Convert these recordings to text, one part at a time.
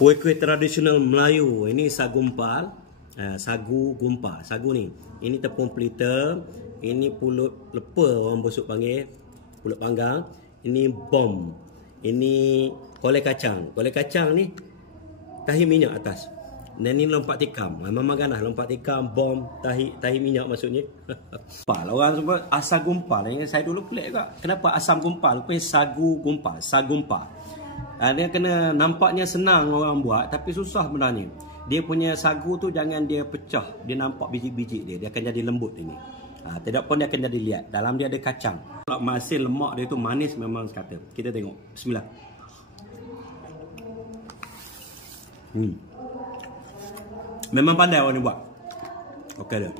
Kuih-kuih tradisional Melayu. Ini sagu empal, sagu gumpal. Sagu ni, ini tepung pelita, ini pulut lepa orang Busuk panggil, pulut panggang. Ini bom, ini kolej kacang. Kolej kacang ni tahi minyak atas. Dan ini lompat tikam. Memang ganas lompat tikam, bom, tahi minyak maksudnya. Gumpal. Orang sebut asam gumpal. Saya dulu pelik juga. Kenapa asam gumpal? Rupanya sagu gumpal, sagumpal. Dia kena nampaknya senang orang buat, tapi susah sebenarnya. Dia punya sagu tu jangan dia pecah. Dia nampak biji-biji dia. Dia akan jadi lembut ini. Tidak pun dia akan jadi liat. Dalam dia ada kacang. Kalau masin lemak dia tu manis memang sekata. Kita tengok. Bismillah. Memang pandai orang ni buat. Okey dah.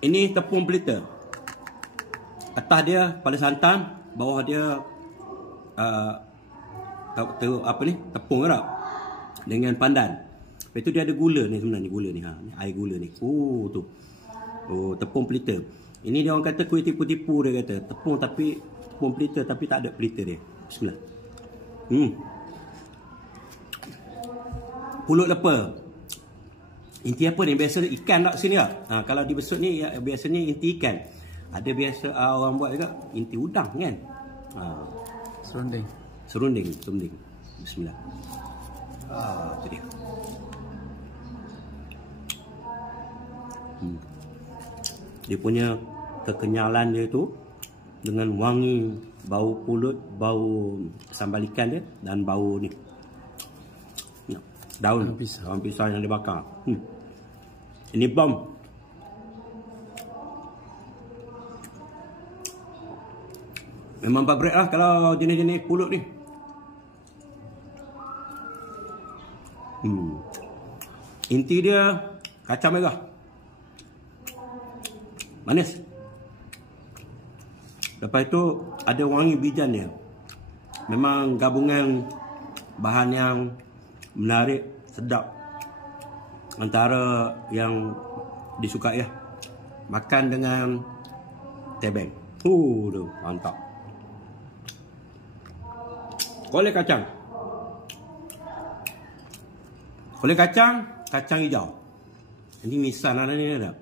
Ini tepung pelita. Atas dia pada santan, bawah dia tepung tak? Dengan pandan. Lepas tu dia ada gula ni sebenarnya, gula ni air gula ni. Tu. Tepung pelita. Ini dia orang kata kuih tipu-tipu, dia kata. Tepung pelita tapi tak ada pelita dia. Bismillah. Pulut lepa. Inti apa ni? Biasa ikan tak sini tak? Kalau di Besut ni biasanya inti ikan. Ada biasa orang buat juga inti udang kan? Serunding. Bismillah. Itu dia. Dia punya kekenyalan dia tu dengan wangi bau pulut, bau sambal ikan dia dan bau ni. Daun pisang yang dibakar. Ini bom. Memang favorit lah kalau jenis-jenis pulut ni. Inti dia kacang merah. Manis. Lepas itu ada wangi bijan dia. Memang gabungan bahan yang menarik, sedap. Antara yang disukai ya. Makan dengan tebeng. Tu mantap. Kolej kacang. Kolej kacang, kacang hijau. Ini nisan ada ni ada.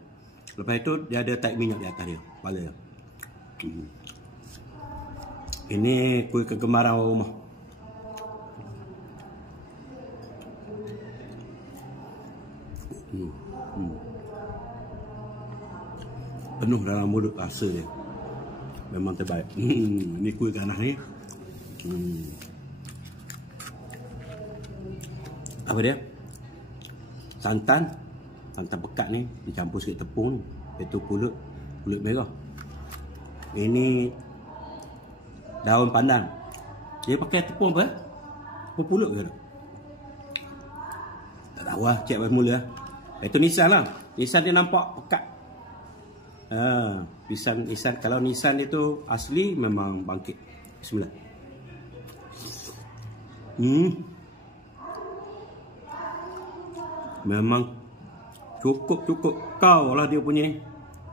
Lepas itu dia ada taik minyak di atas dia, kepala dia. Ini kuih kegemaran orang rumah. Penuh dalam mulut rasa dia. Memang terbaik. Ini kuih ganas ni. Apa dia? Santan pekat ni dicampur sikit tepung ni. Itu pulut merah. Ini daun pandan. Dia pakai tepung apa? Tepung pulut ke? Tak tahu lah, cek mula. Itu nisan lah. Nisan dia nampak pekat. Nisan, kalau nisan itu asli memang bangkit. Bismillah. Memang cukup kau lah dia punya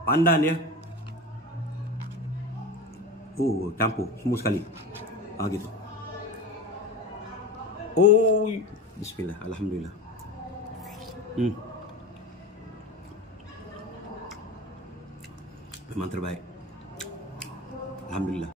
pandan dia. Campur semua sekali. Gitu. Bismillah, alhamdulillah. Memang terbaik. Alhamdulillah.